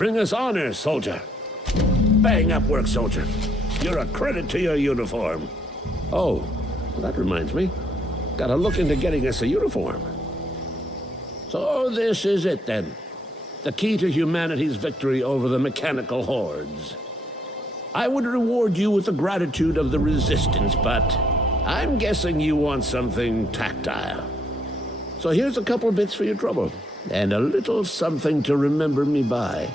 Bring us honor, soldier. Bang up work, soldier. You're a credit to your uniform. Oh, that reminds me. Gotta look into getting us a uniform. So this is it then. The key to humanity's victory over the mechanical hordes. I would reward you with the gratitude of the Resistance, but I'm guessing you want something tactile. So here's a couple bits for your trouble, and a little something to remember me by.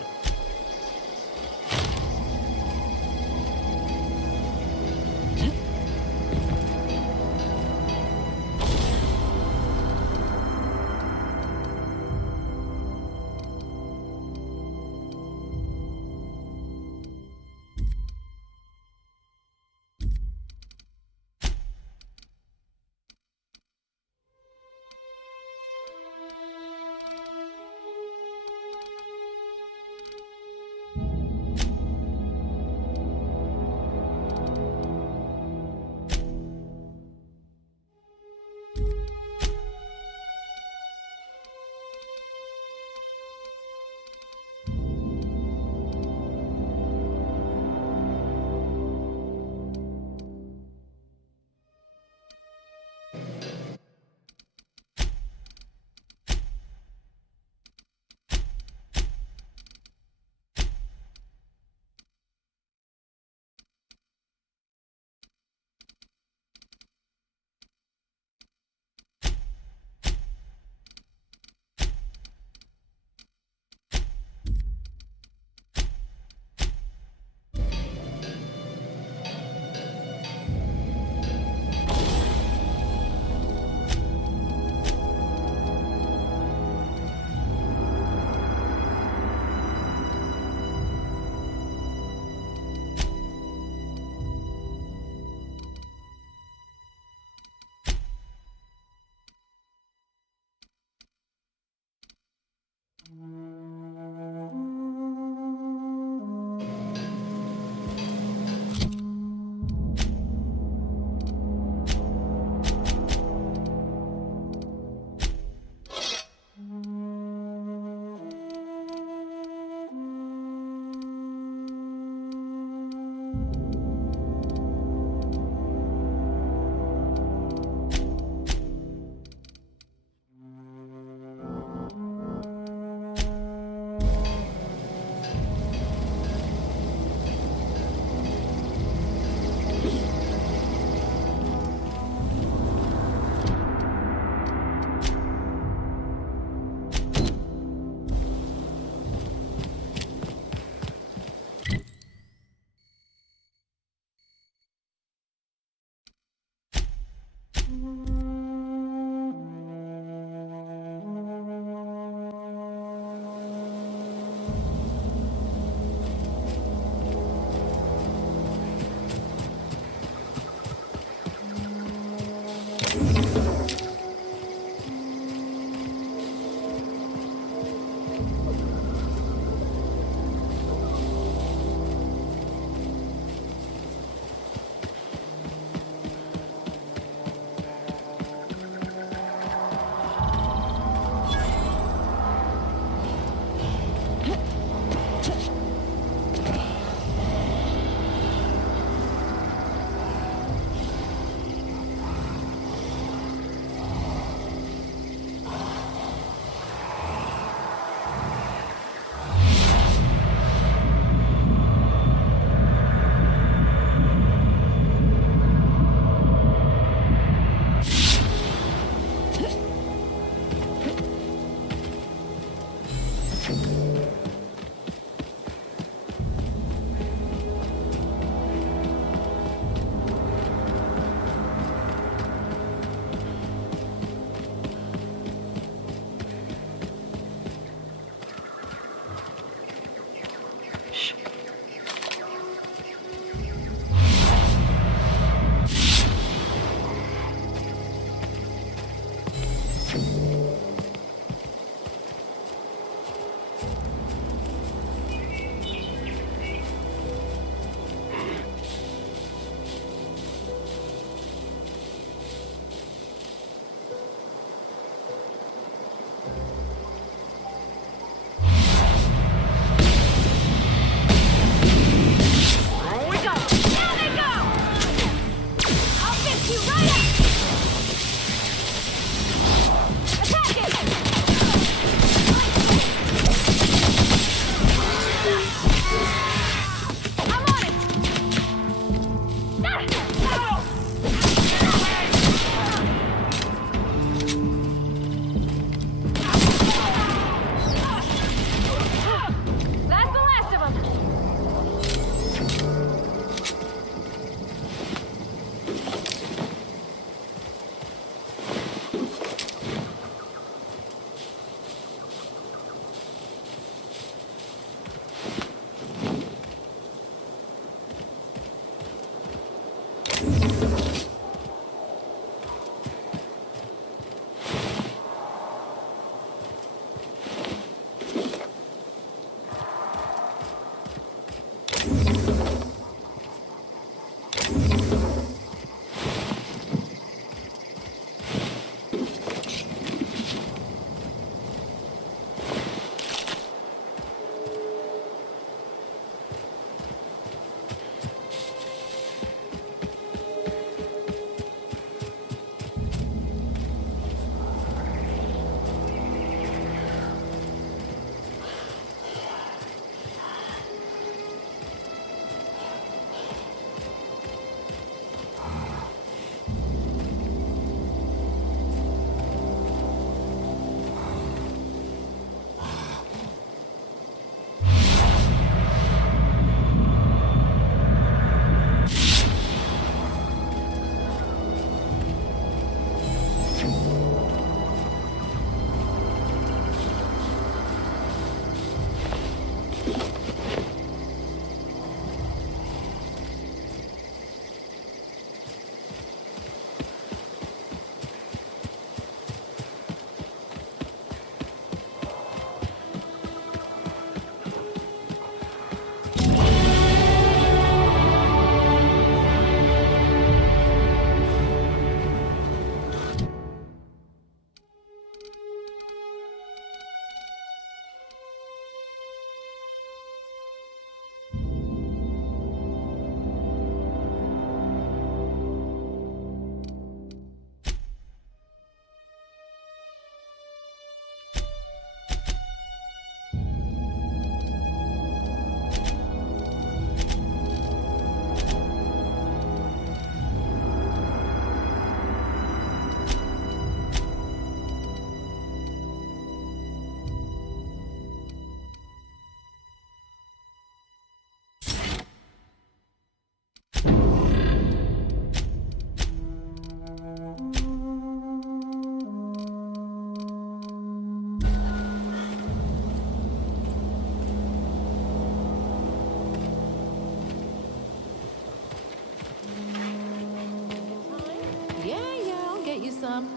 you some?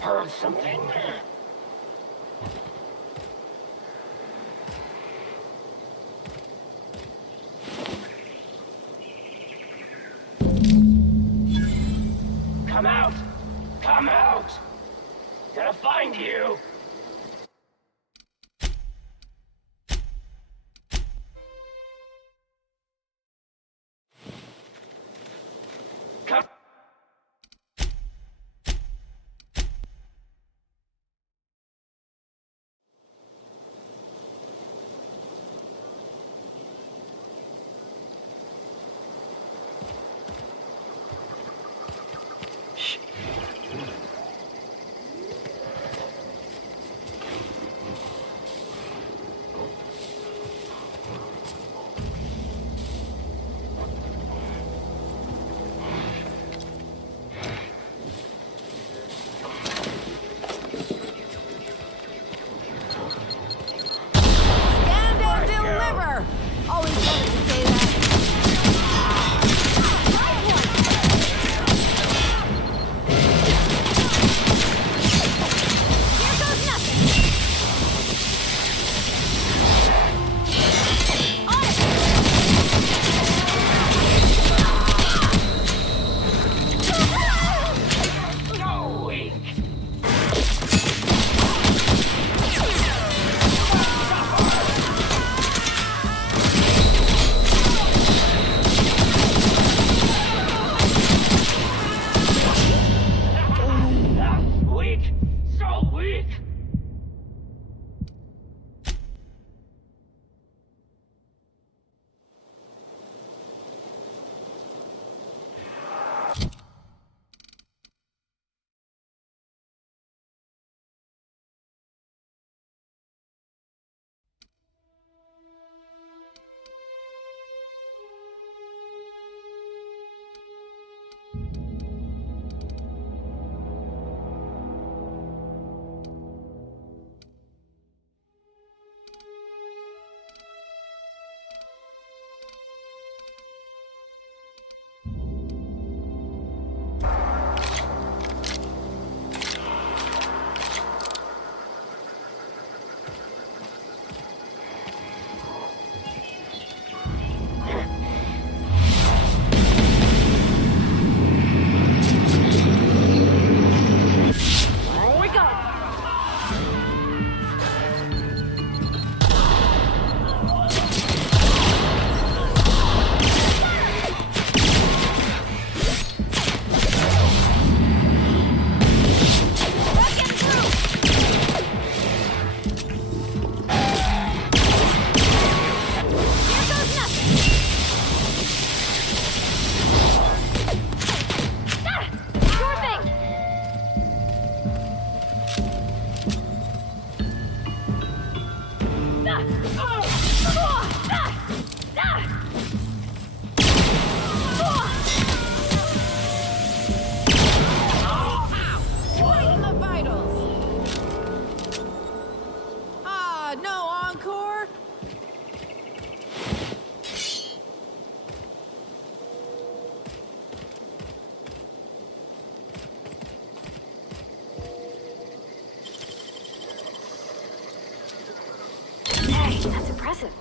Heard something. Come out! Come out! Gonna find you! Come! Stand and deliver! Always wanted to say that. Here goes nothing! On it! Go weak! Weak! So weak! impressive.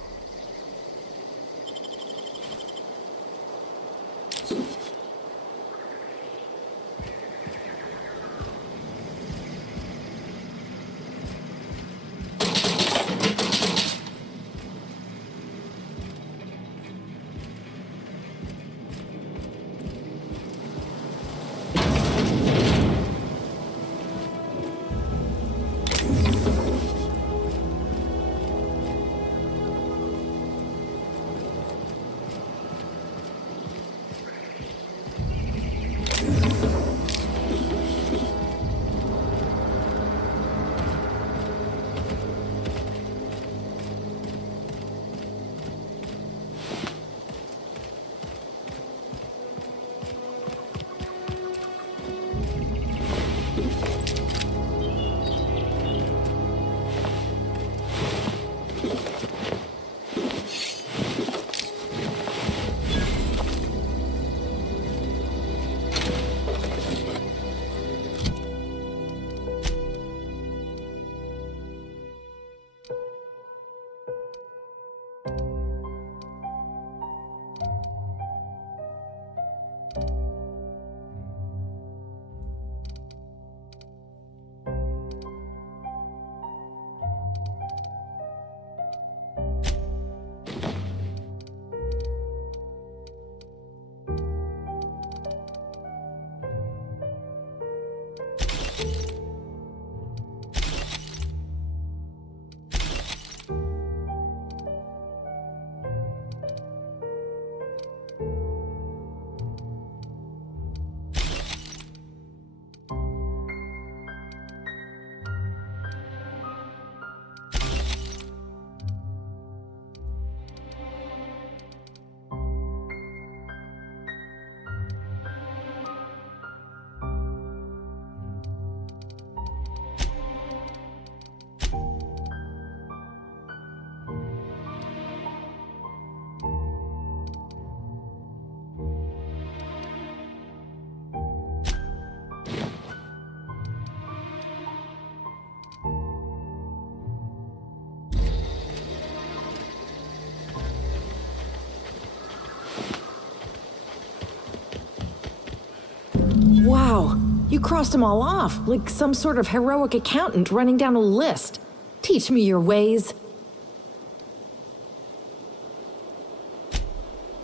Wow, you crossed them all off, like some sort of heroic accountant running down a list. Teach me your ways.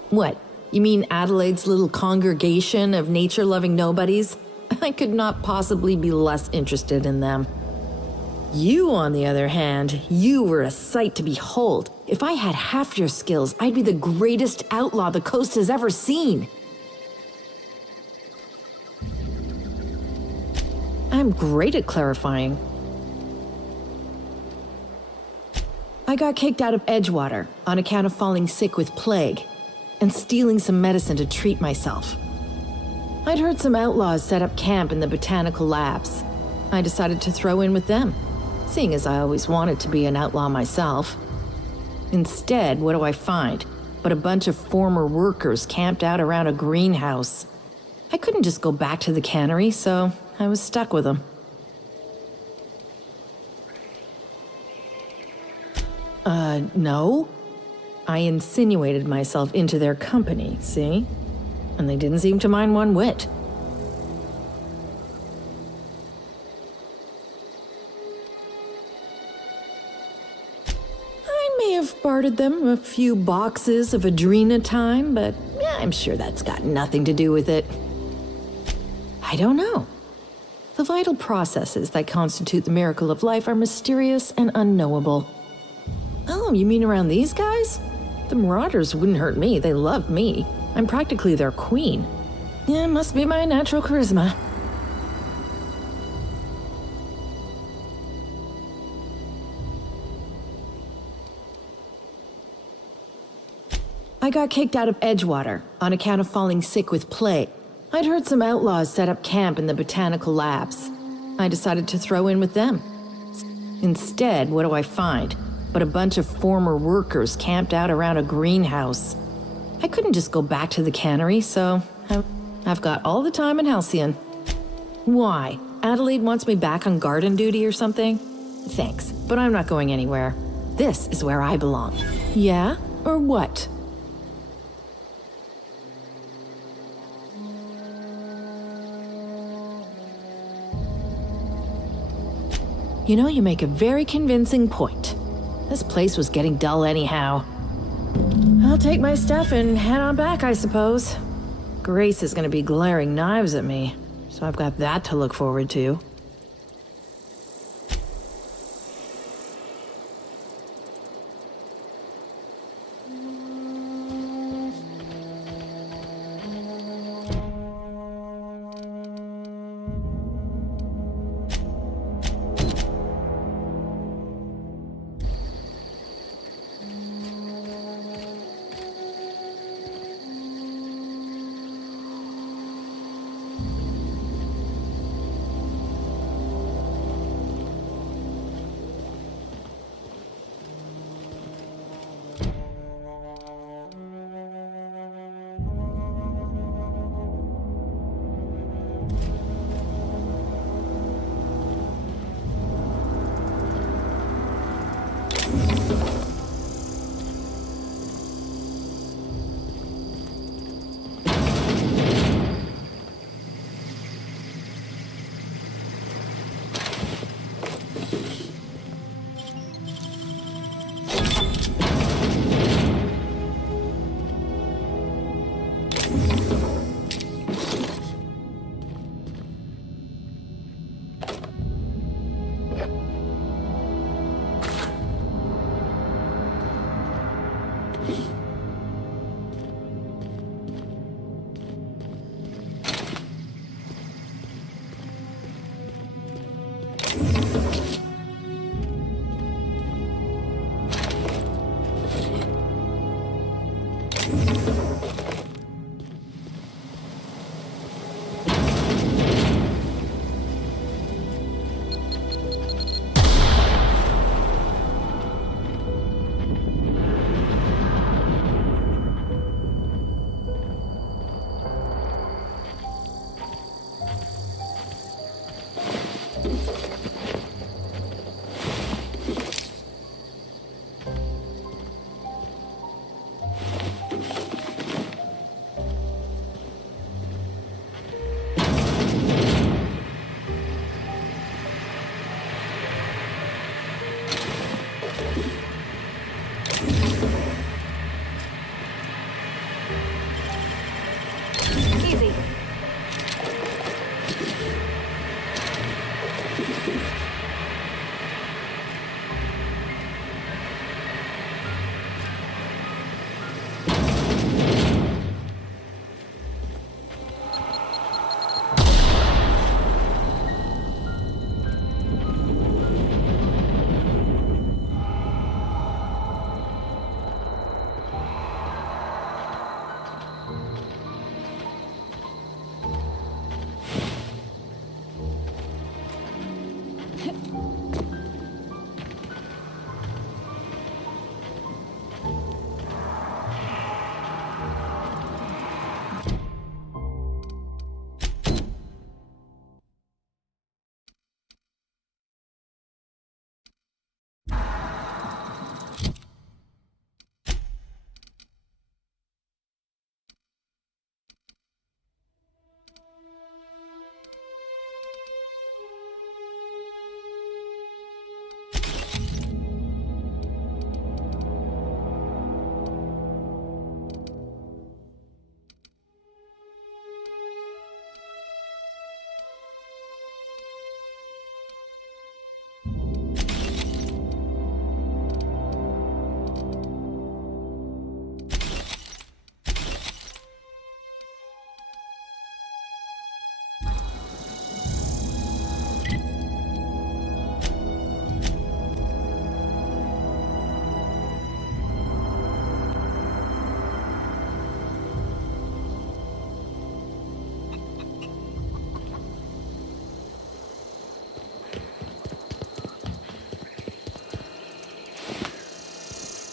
What, you mean Adelaide's little congregation of nature-loving nobodies? I could not possibly be less interested in them. You, on the other hand, you were a sight to behold. If I had half your skills, I'd be the greatest outlaw the coast has ever seen. I'm great at clarifying. I got kicked out of Edgewater on account of falling sick with plague and stealing some medicine to treat myself. I'd heard some outlaws set up camp in the botanical labs. I decided to throw in with them, seeing as I always wanted to be an outlaw myself. Instead, what do I find but a bunch of former workers camped out around a greenhouse? I couldn't just go back to the cannery, so I was stuck with them. No. I insinuated myself into their company, see? And they didn't seem to mind one whit. I may have bartered them a few boxes of Adrena time, but I'm sure that's got nothing to do with it. I don't know. The vital processes that constitute the miracle of life are mysterious and unknowable. Oh, you mean around these guys? The Marauders wouldn't hurt me. They love me. I'm practically their queen. Yeah, must be my natural charisma. I got kicked out of Edgewater on account of falling sick with plague. I'd heard some outlaws set up camp in the botanical labs. I decided to throw in with them. Instead, what do I find but a bunch of former workers camped out around a greenhouse? I couldn't just go back to the cannery, so I've got all the time in Halcyon. Why? Adelaide wants me back on garden duty or something? Thanks, but I'm not going anywhere. This is where I belong. Yeah? Or what? You know, you make a very convincing point. This place was getting dull anyhow. I'll take my stuff and head on back, I suppose. Grace is gonna be glaring knives at me, so I've got that to look forward to.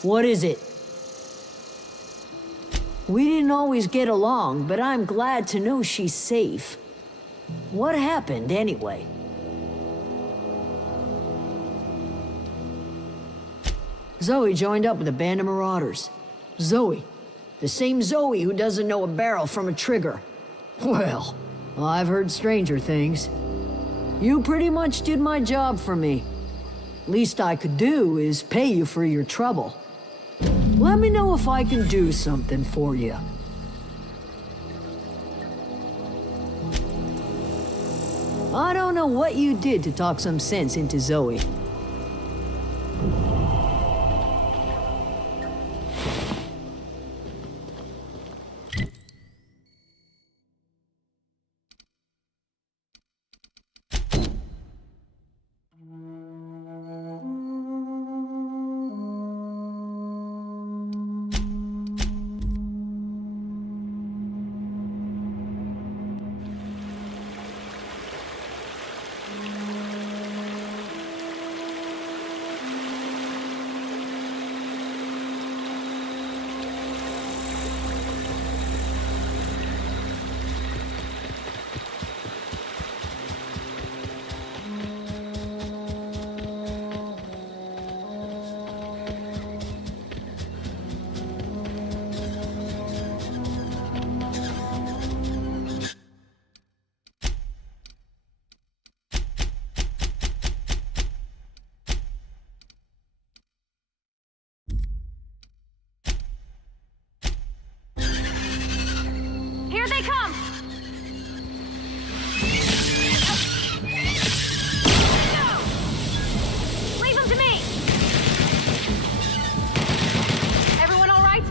What is it? We didn't always get along, but I'm glad to know she's safe. What happened, anyway? Zoe joined up with a band of marauders. Zoe. The same Zoe who doesn't know a barrel from a trigger. Well, I've heard stranger things. You pretty much did my job for me. Least I could do is pay you for your trouble. Let me know if I can do something for you. I don't know what you did to talk some sense into Zoe. Here they come! Leave them to me! Everyone all right?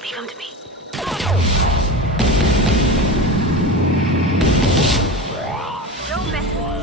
Leave them to me. Don't mess with me.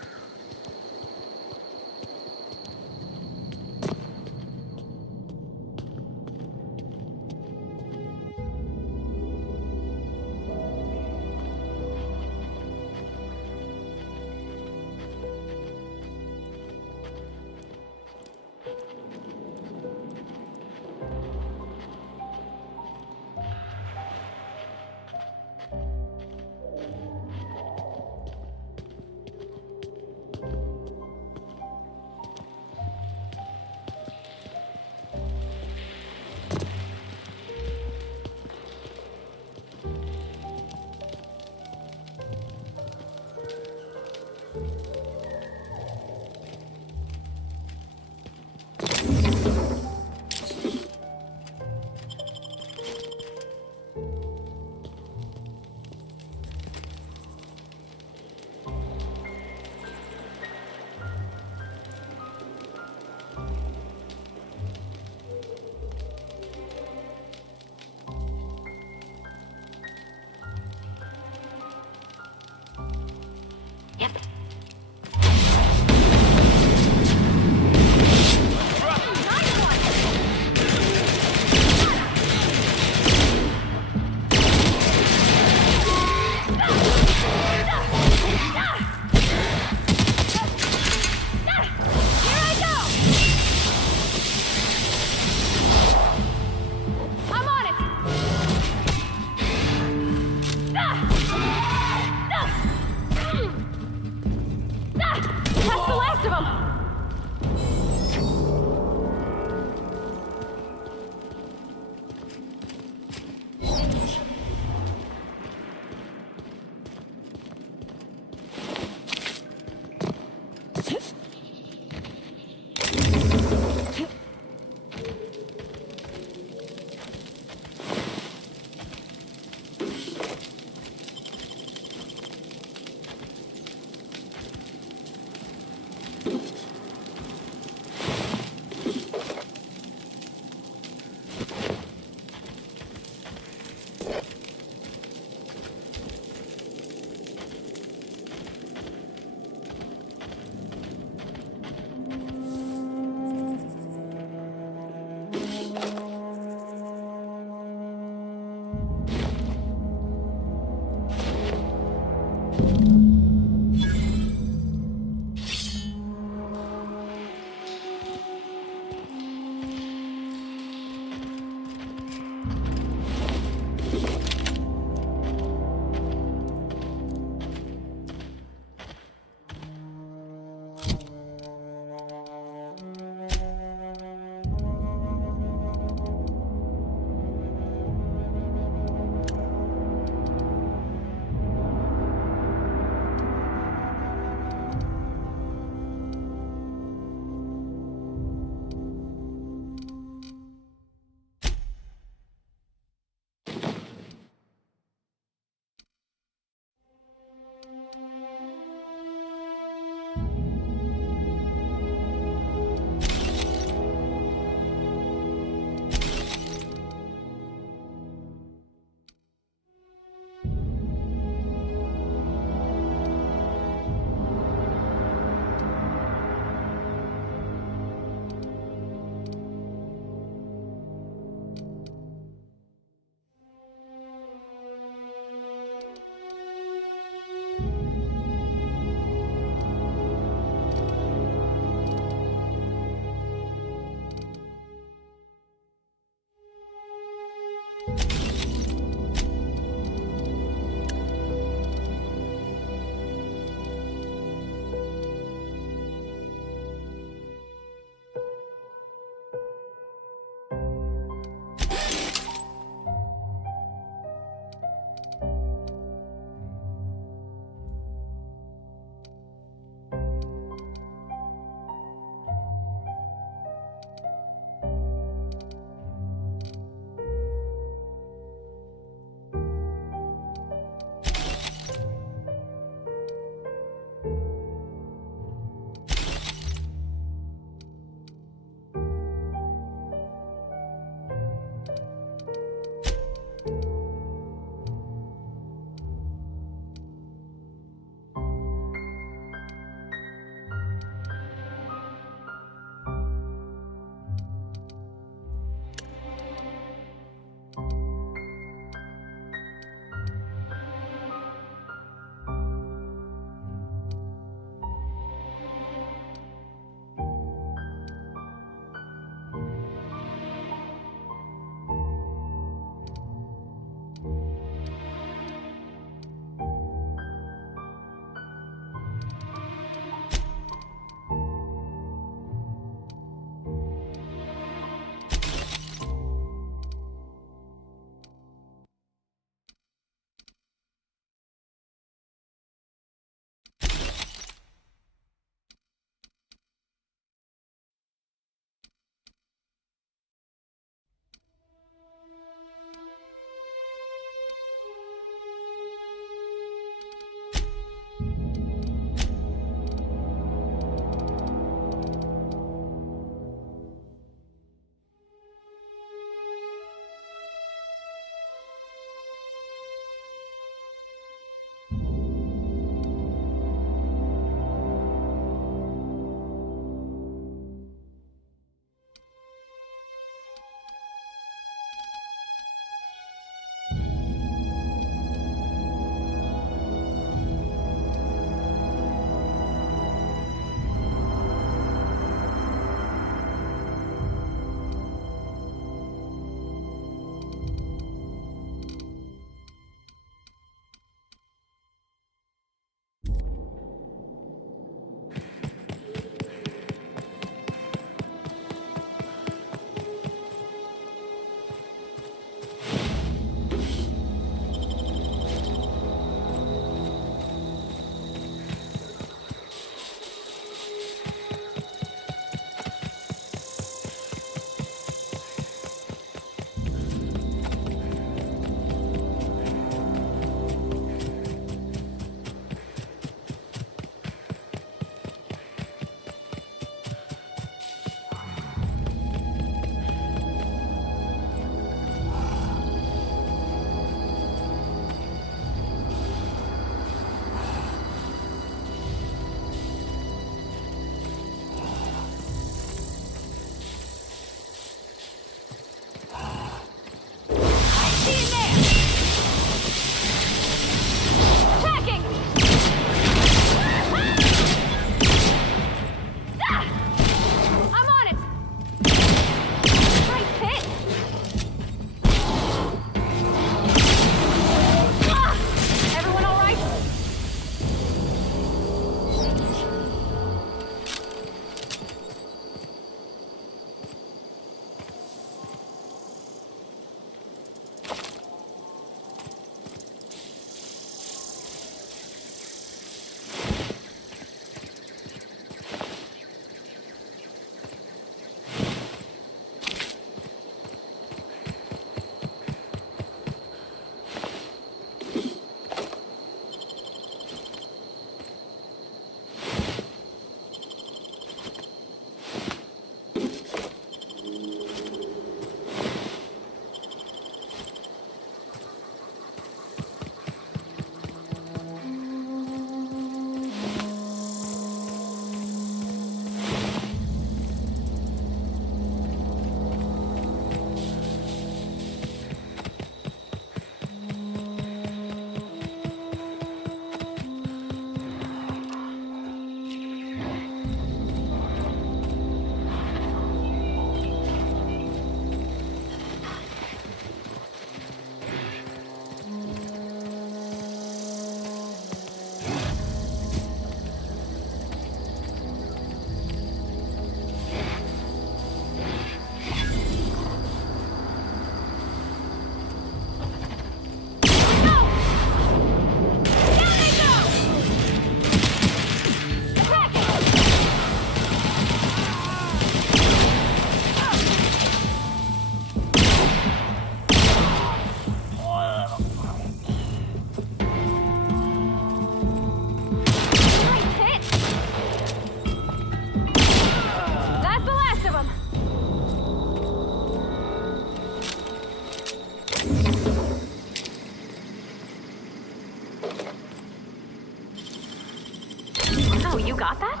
Oh, you got that?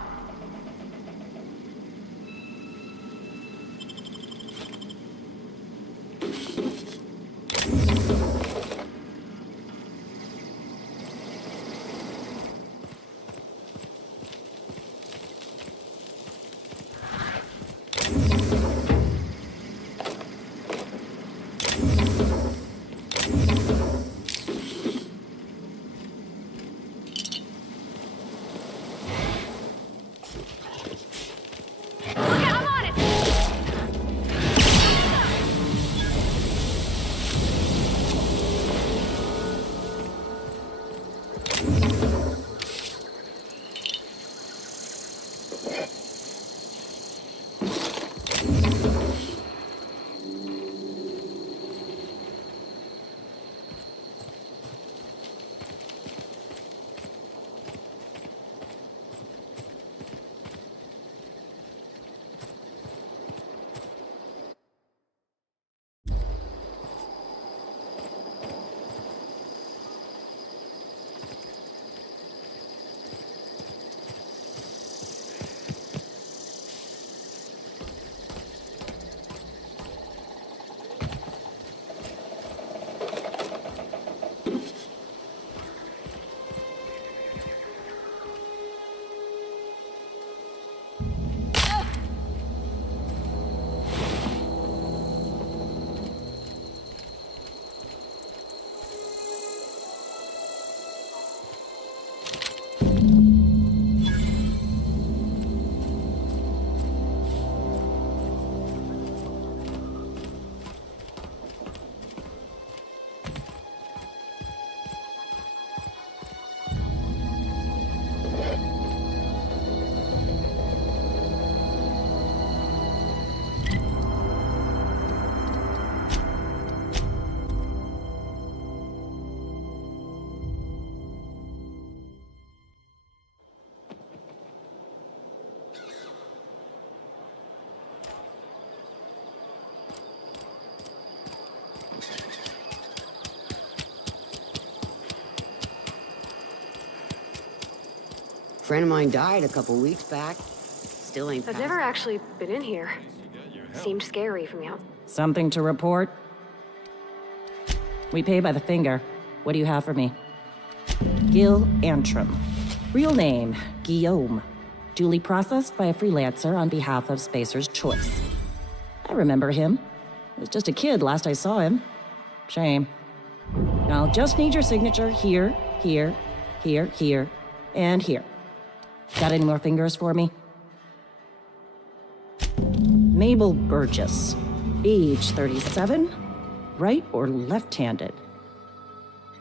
Okay, I'm on it! Friend of mine died a couple weeks back. Still ain't I've passed. never actually been in here. Seemed scary from the outside. Something to report? We pay by the finger. What do you have for me? Gil Antrim. Real name, Guillaume. Duly processed by a freelancer on behalf of Spacer's Choice. I remember him. I was just a kid last I saw him. Shame. I'll just need your signature here, here, here, here, and here. Got any more fingers for me? Mabel Burgess. Age 37. Right or left-handed?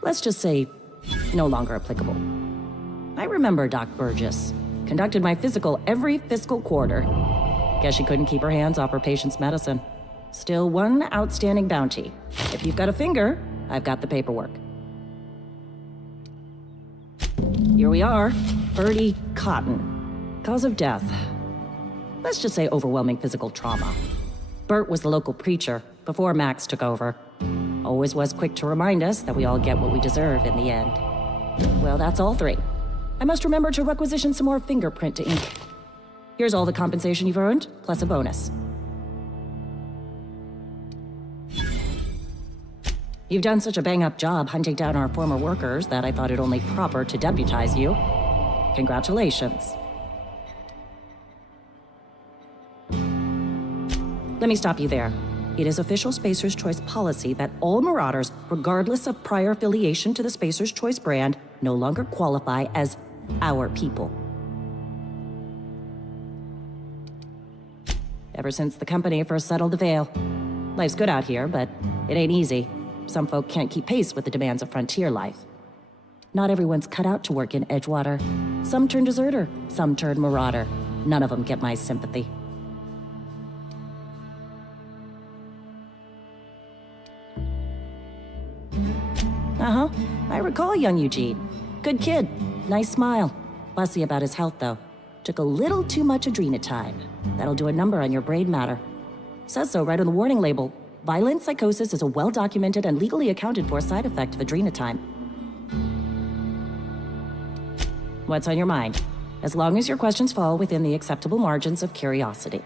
Let's just say no longer applicable. I remember Doc Burgess. Conducted my physical every fiscal quarter. Guess she couldn't keep her hands off her patient's medicine. Still one outstanding bounty. If you've got a finger, I've got the paperwork. Here we are. Bertie Cotton. Cause of death. Let's just say overwhelming physical trauma. Bert was the local preacher before Max took over. Always was quick to remind us that we all get what we deserve in the end. Well, that's all three. I must remember to requisition some more fingerprint to ink. Here's all the compensation you've earned, plus a bonus. You've done such a bang-up job hunting down our former workers that I thought it only proper to deputize you. Congratulations. Let me stop you there. It is official Spacer's Choice policy that all Marauders, regardless of prior affiliation to the Spacer's Choice brand, no longer qualify as our people. Ever since the company first settled the Veil. Life's good out here, but it ain't easy. Some folk can't keep pace with the demands of frontier life. Not everyone's cut out to work in Edgewater. Some turn deserter, some turn marauder. None of them get my sympathy. Uh-huh. I recall young Eugene. Good kid. Nice smile. Fussy about his health, though. Took a little too much adrenatime. That'll do a number on your brain matter. Says so right on the warning label. Violent psychosis is a well-documented and legally accounted for side effect of adrenatime. What's on your mind? as long as your questions fall within the acceptable margins of curiosity.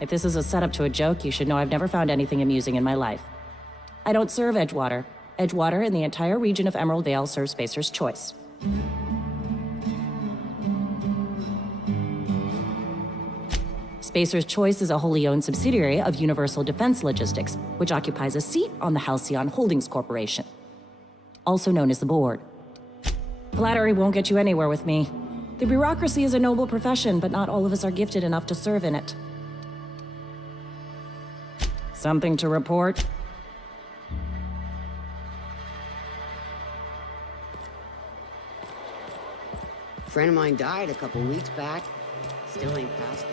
If this is a setup to a joke, you should know I've never found anything amusing in my life. I don't serve Edgewater. Edgewater and the entire region of Emerald Vale serve Spacer's Choice. Spacer's Choice is a wholly owned subsidiary of Universal Defense Logistics, which occupies a seat on the Halcyon Holdings Corporation, also known as the Board. Flattery won't get you anywhere with me. The bureaucracy is a noble profession, but not all of us are gifted enough to serve in it. Something to report? A friend of mine died a couple weeks back. Still ain't passed it.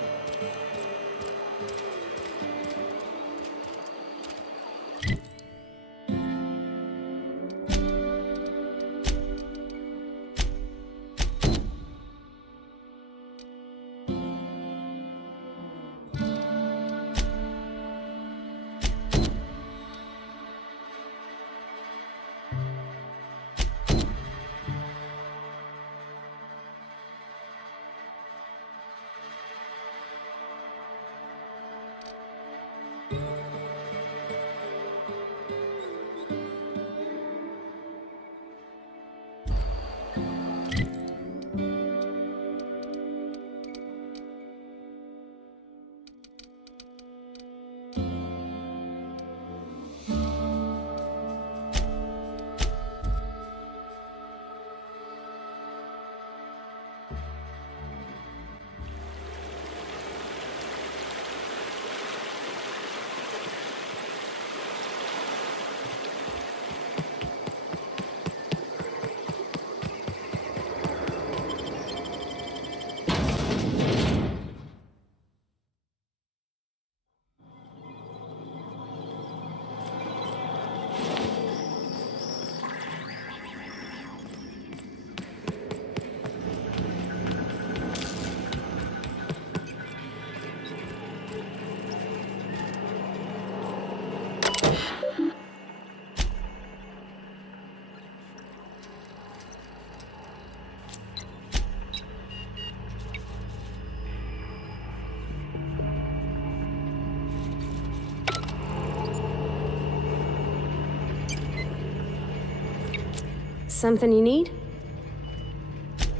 Something you need?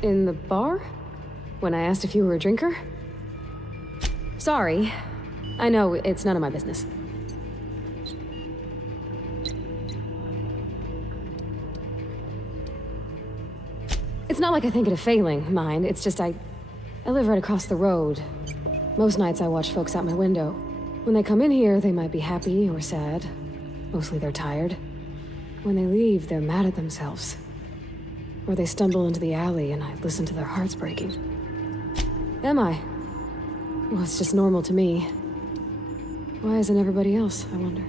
In the bar? When I asked if you were a drinker? Sorry. I know it's none of my business. It's not like I think it a failing, mind. It's just I live right across the road. Most nights I watch folks out my window. When they come in here, they might be happy or sad. Mostly they're tired. When they leave, they're mad at themselves. Or they stumble into the alley and I listen to their hearts breaking. Am I? Well, it's just normal to me. Why isn't everybody else, I wonder?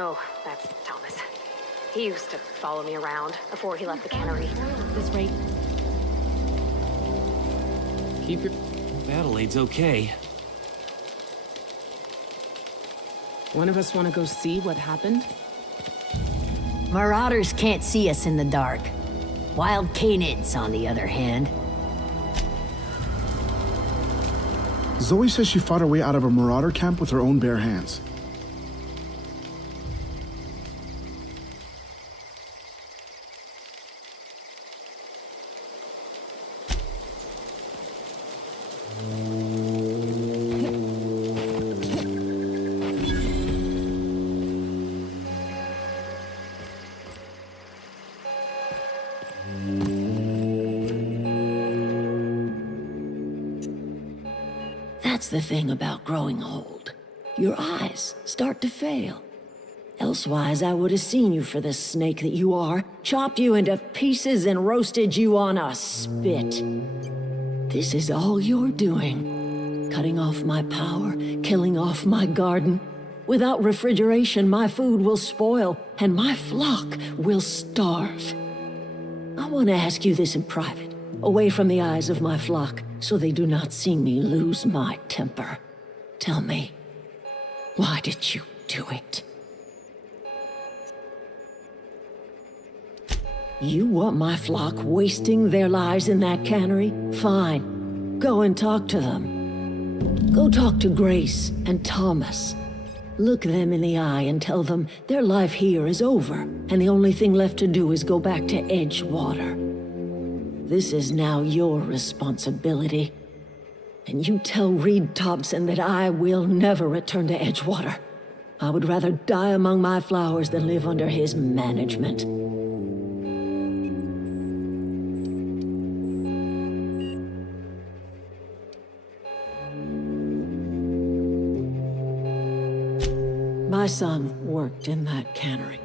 Oh, that's Thomas. He used to follow me around before he left the cannery. This rate. Keep your... Adelaide's okay. One of us want to go see what happened? Marauders can't see us in the dark. Wild Canids, on the other hand. Zoe says she fought her way out of a marauder camp with her own bare hands. That's the thing about growing old. Your eyes start to fail. Elsewise, I would have seen you for the snake that you are, chopped you into pieces and roasted you on a spit. This is all you're doing. Cutting off my power, killing off my garden. Without refrigeration, my food will spoil, and my flock will starve. I want to ask you this in private, away from the eyes of my flock, so they do not see me lose my temper. Tell me, why did you do it? You want my flock wasting their lives in that cannery? Fine. Go and talk to them. Go talk to Grace and Thomas. Look them in the eye and tell them their life here is over, and the only thing left to do is go back to Edgewater. This is now your responsibility. And you tell Reed Thompson that I will never return to Edgewater. I would rather die among my flowers than live under his management. My son worked in that cannery.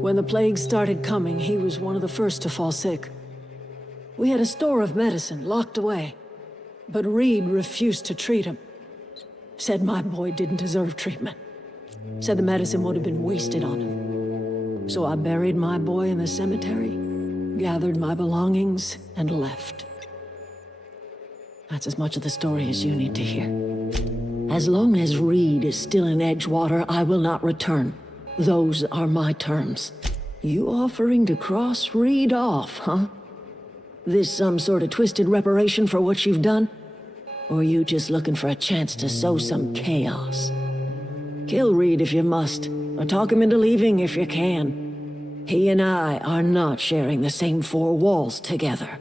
When the plague started coming, he was one of the first to fall sick. We had a store of medicine locked away, but Reed refused to treat him. Said my boy didn't deserve treatment. Said the medicine would have been wasted on him. So I buried my boy in the cemetery, gathered my belongings, and left. That's as much of the story as you need to hear. As long as Reed is still in Edgewater, I will not return. Those are my terms. You offering to cross Reed off, huh? This some sort of twisted reparation for what you've done? Or you just looking for a chance to sow some chaos? Kill Reed if you must, or talk him into leaving if you can. He and I are not sharing the same four walls together.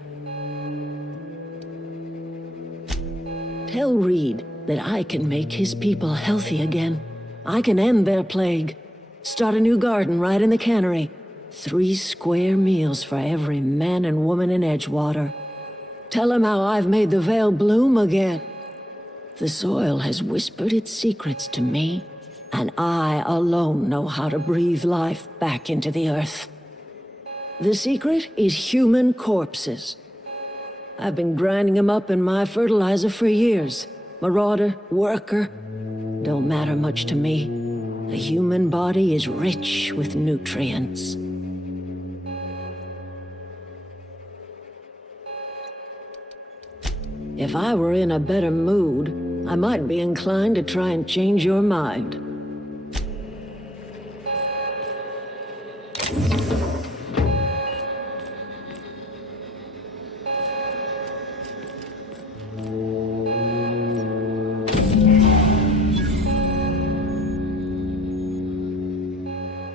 Tell Reed that I can make his people healthy again. I can end their plague. Start a new garden right in the cannery. 3 square meals for every man and woman in Edgewater. Tell him how I've made the Vale bloom again. The soil has whispered its secrets to me, and I alone know how to breathe life back into the earth. The secret is human corpses. I've been grinding them up in my fertilizer for years. Marauder, worker, don't matter much to me. The human body is rich with nutrients. If I were in a better mood, I might be inclined to try and change your mind.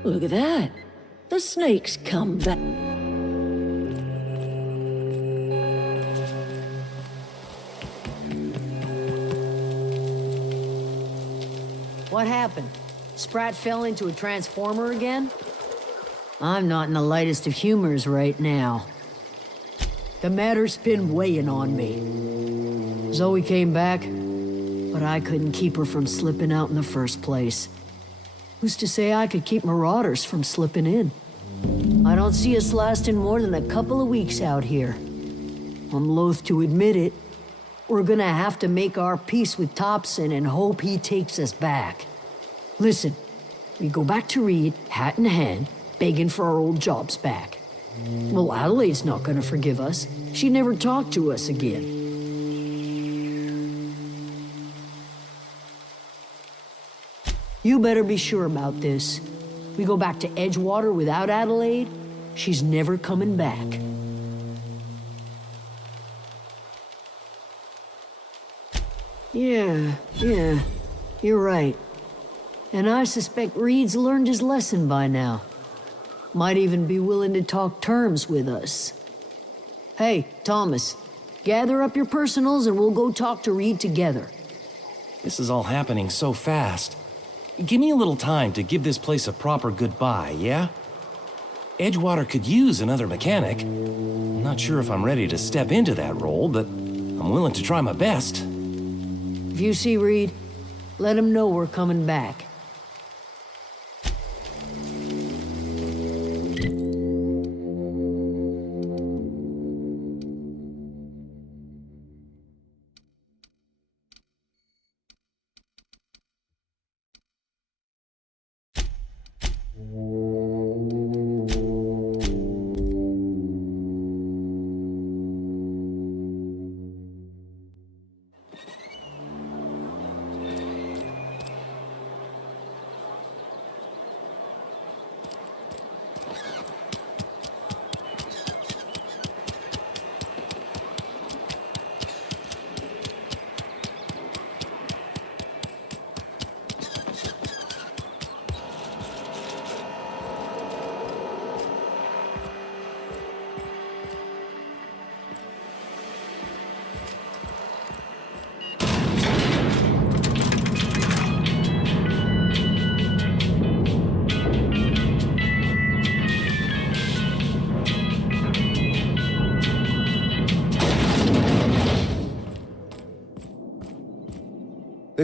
Look at that. The snake's come back. What happened? Sprat fell into a transformer again? I'm not in the lightest of humors right now. The matter's been weighing on me. Zoe came back, but I couldn't keep her from slipping out in the first place. Who's to say I could keep marauders from slipping in? I don't see us lasting more than a couple of weeks out here. I'm loath to admit it. We're gonna have to make our peace with Thompson and hope he takes us back. Listen, we go back to Reed, hat in hand, begging for our old jobs back. Well, Adelaide's not gonna forgive us. She never talked to us again. You better be sure about this. We go back to Edgewater without Adelaide, she's never coming back. Yeah, you're right. And I suspect Reed's learned his lesson by now. Might even be willing to talk terms with us. Hey, Thomas, gather up your personals and we'll go talk to Reed together. This is all happening so fast. Give me a little time to give this place a proper goodbye, yeah? Edgewater could use another mechanic. I'm not sure if I'm ready to step into that role, but I'm willing to try my best. If you see Reed, let him know we're coming back.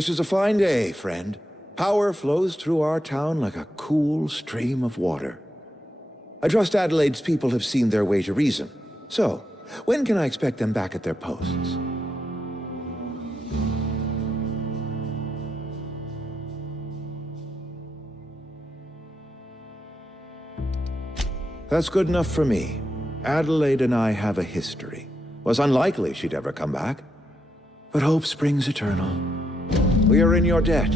This is a fine day, friend. Power flows through our town like a cool stream of water. I trust Adelaide's people have seen their way to reason. So, when can I expect them back at their posts? That's good enough for me. Adelaide and I have a history. Was unlikely she'd ever come back. But hope springs eternal. We are in your debt.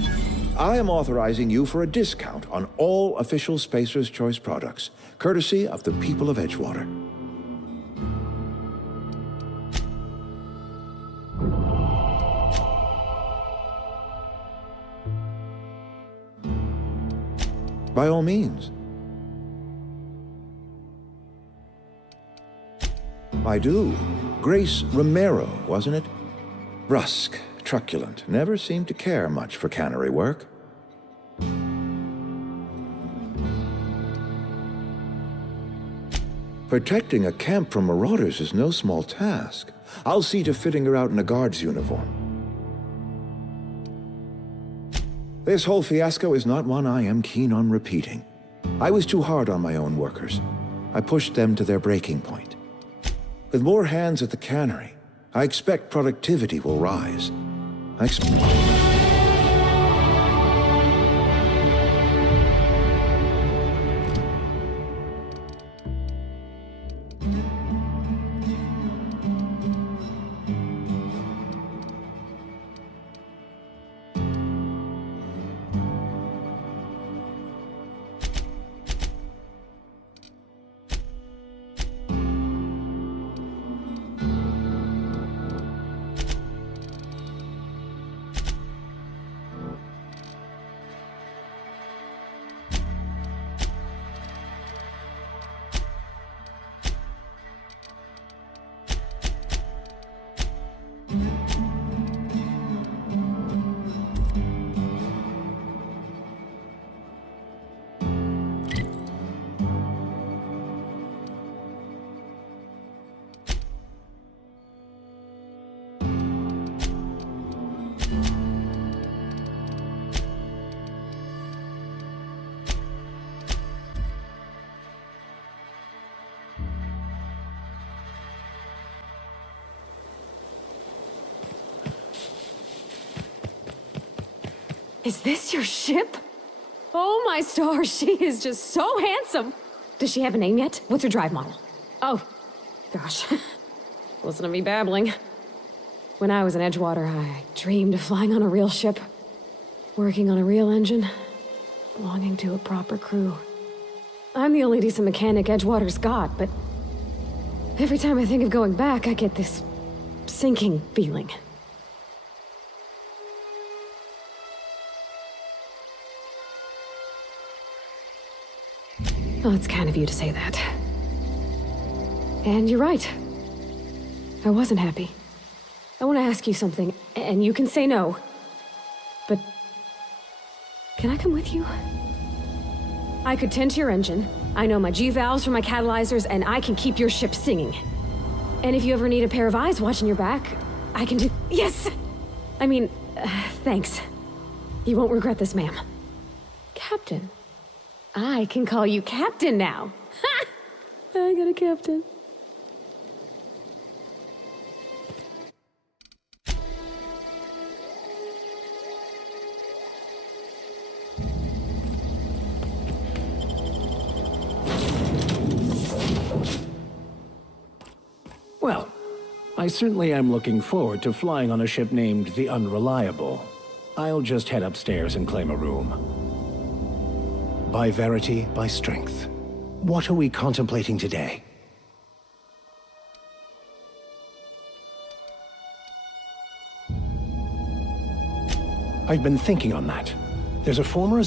I am authorizing you for a discount on all official Spacer's Choice products, courtesy of the people of Edgewater. By all means. I do. Grace Romero, wasn't it? Brusque, truculent, never seemed to care much for cannery work. Protecting a camp from marauders is no small task. I'll see to fitting her out in a guard's uniform. This whole fiasco is not one I am keen on repeating. I was too hard on my own workers. I pushed them to their breaking point. With more hands at the cannery, I expect productivity will rise. Is this your ship? Oh my stars, she is just so handsome. Does she have a name yet? What's her drive model? Oh, gosh. Listen to me babbling. When I was in Edgewater, I dreamed of flying on a real ship, working on a real engine, belonging to a proper crew. I'm the only decent mechanic Edgewater's got, but every time I think of going back, I get this sinking feeling. Well, it's kind of you to say that. And you're right. I wasn't happy. I want to ask you something, and you can say no. But can I come with you? I could tend to your engine. I know my G-valves for my catalyzers, and I can keep your ship singing. And if you ever need a pair of eyes watching your back, I can do... Yes! I mean, thanks. You won't regret this, ma'am. Captain. I can call you Captain now. Ha! I got a captain. Well, I certainly am looking forward to flying on a ship named the Unreliable. I'll just head upstairs and claim a room. By verity, by strength. What are we contemplating today? I've been thinking on that. There's a former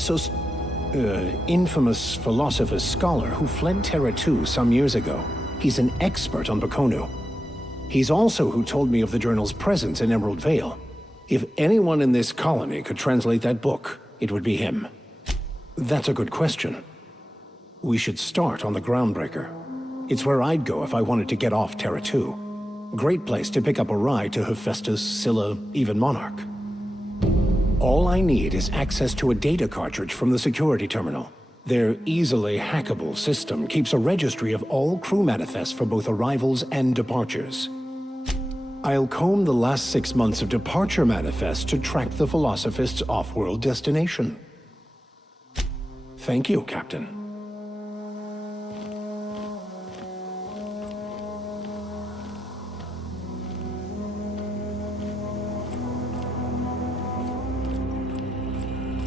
infamous philosopher scholar who fled Terra 2 some years ago. He's an expert on Bakonu. He's also who told me of the journal's presence in Emerald Vale. If anyone in this colony could translate that book, it would be him. That's a good question. We should start on the Groundbreaker. It's where I'd go if I wanted to get off Terra 2. Great place to pick up a ride to Hephaestus, Scylla, even Monarch. All I need is access to a data cartridge from the security terminal. Their easily hackable system keeps a registry of all crew manifests for both arrivals and departures. I'll comb the last 6 months of departure manifests to track the Philosophist's off-world destination. Thank you, Captain.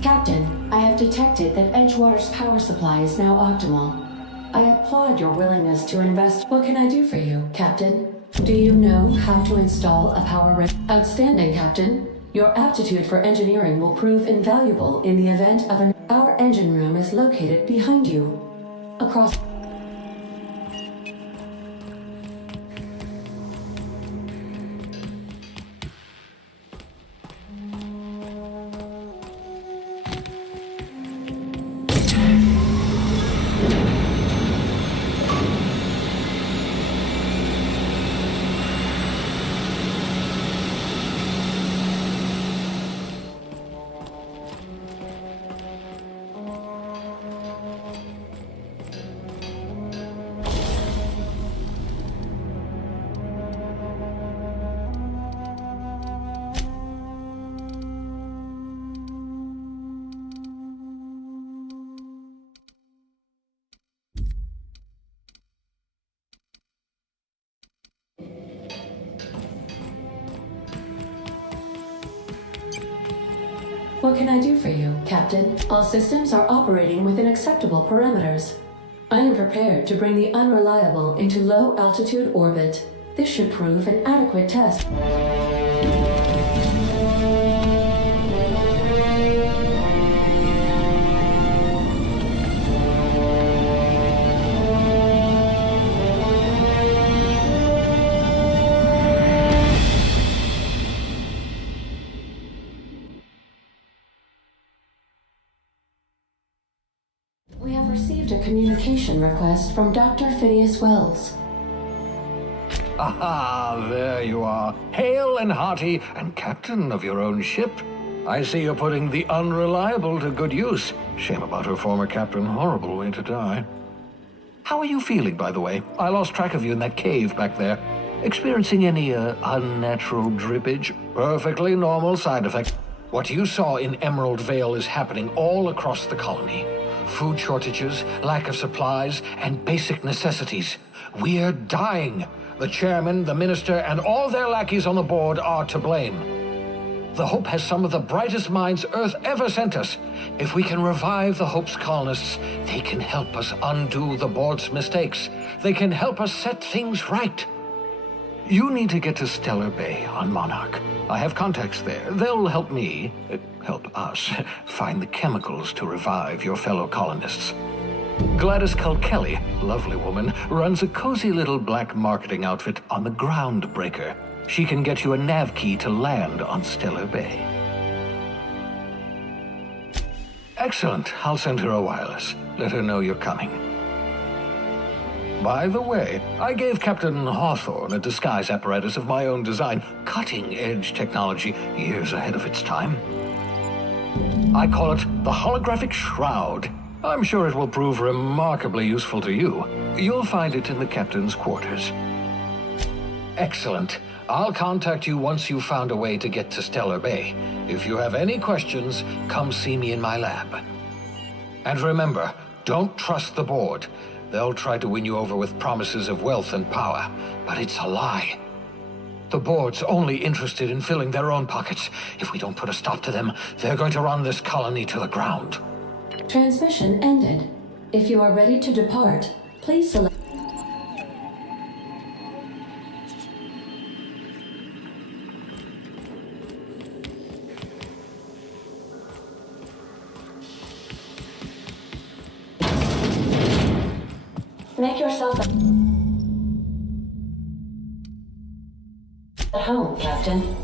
Captain, I have detected that Edgewater's power supply is now optimal. I applaud your willingness to invest. What can I do for you, Captain? Do you know how to install a power Outstanding, Captain. Your aptitude for engineering will prove invaluable in the event of an... Our engine room is located behind you. Across... What can I do for you, Captain? All systems are operating within acceptable parameters. I am prepared to bring the Unreliable into low-altitude orbit. This should prove an adequate test. We have received a communication request from Dr. Phineas Wells. Aha, there you are. Hale and hearty, and captain of your own ship. I see you're putting the Unreliable to good use. Shame about her former captain. Horrible way to die. How are you feeling, by the way? I lost track of you in that cave back there. Experiencing any, unnatural drippage? Perfectly normal side effect. What you saw in Emerald Vale is happening all across the colony. Food shortages, lack of supplies, and basic necessities. We're dying. The chairman, the minister, and all their lackeys on the board are to blame. the Hope has some of the brightest minds Earth ever sent us. If we can revive the Hope's colonists, they can help us undo the board's mistakes. They can help us set things right. You need to get to Stellar Bay on Monarch. I have contacts there. They'll help me, help us, find the chemicals to revive your fellow colonists. Gladys Culkelly, lovely woman, runs a cozy little black marketing outfit on the Groundbreaker. She can get you a nav key to land on Stellar Bay. Excellent. I'll send her a wireless. Let her know you're coming. By the way, I gave Captain Hawthorne a disguise apparatus of my own design, cutting-edge technology, years ahead of its time. I call it the Holographic Shroud. I'm sure it will prove remarkably useful to you. You'll find it in the captain's quarters. Excellent. I'll contact you once you've found a way to get to Stellar Bay. If you have any questions, come see me in my lab. And remember, don't trust the board. They'll try to win you over with promises of wealth and power, but it's a lie. The board's only interested in filling their own pockets. If we don't put a stop to them, they're going to run this colony to the ground. Transmission ended. If you are ready to depart, please select. Make yourself at home, Captain.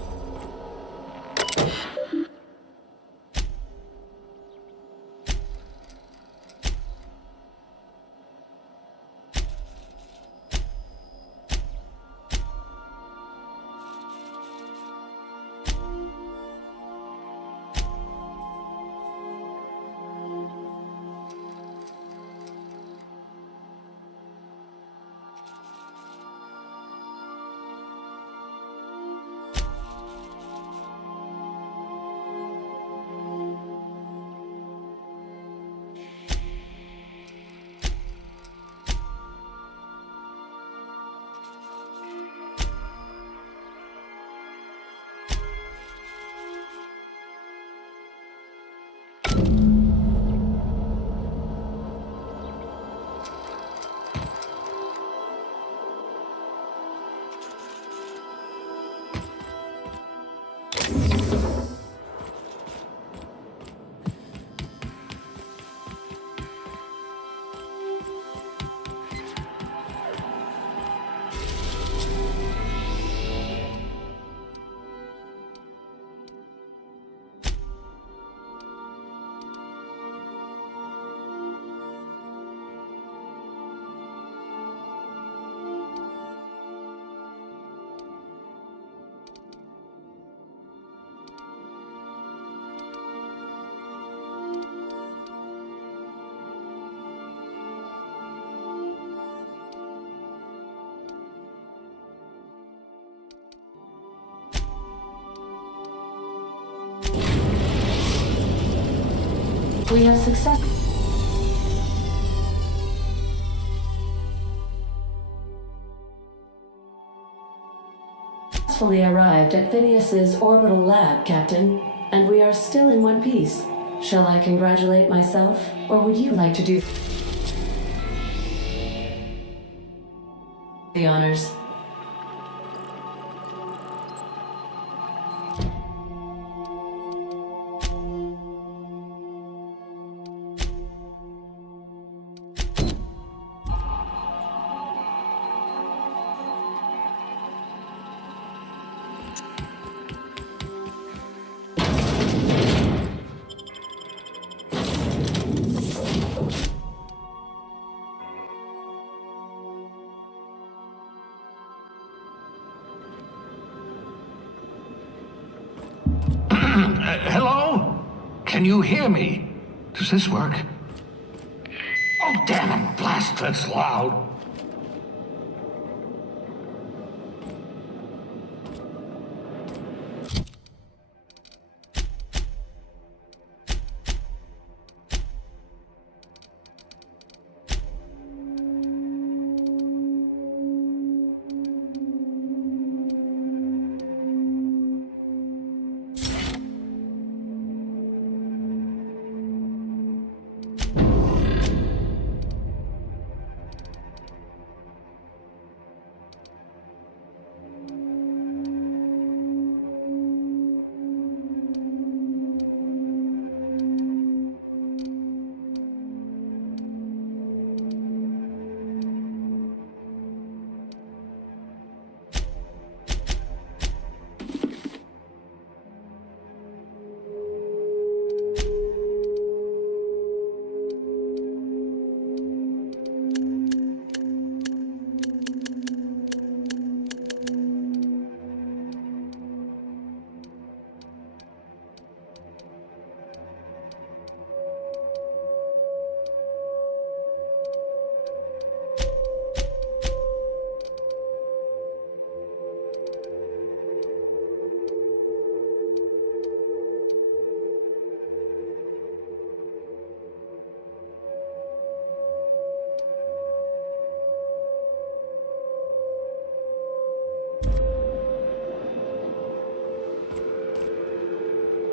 We have successfully arrived at Phineas's orbital lab, Captain, and we are still in one piece. Shall I congratulate myself, or would you like to do the honors? Hello? Can you hear me? Does this work? Oh, damn it, blast, that's loud.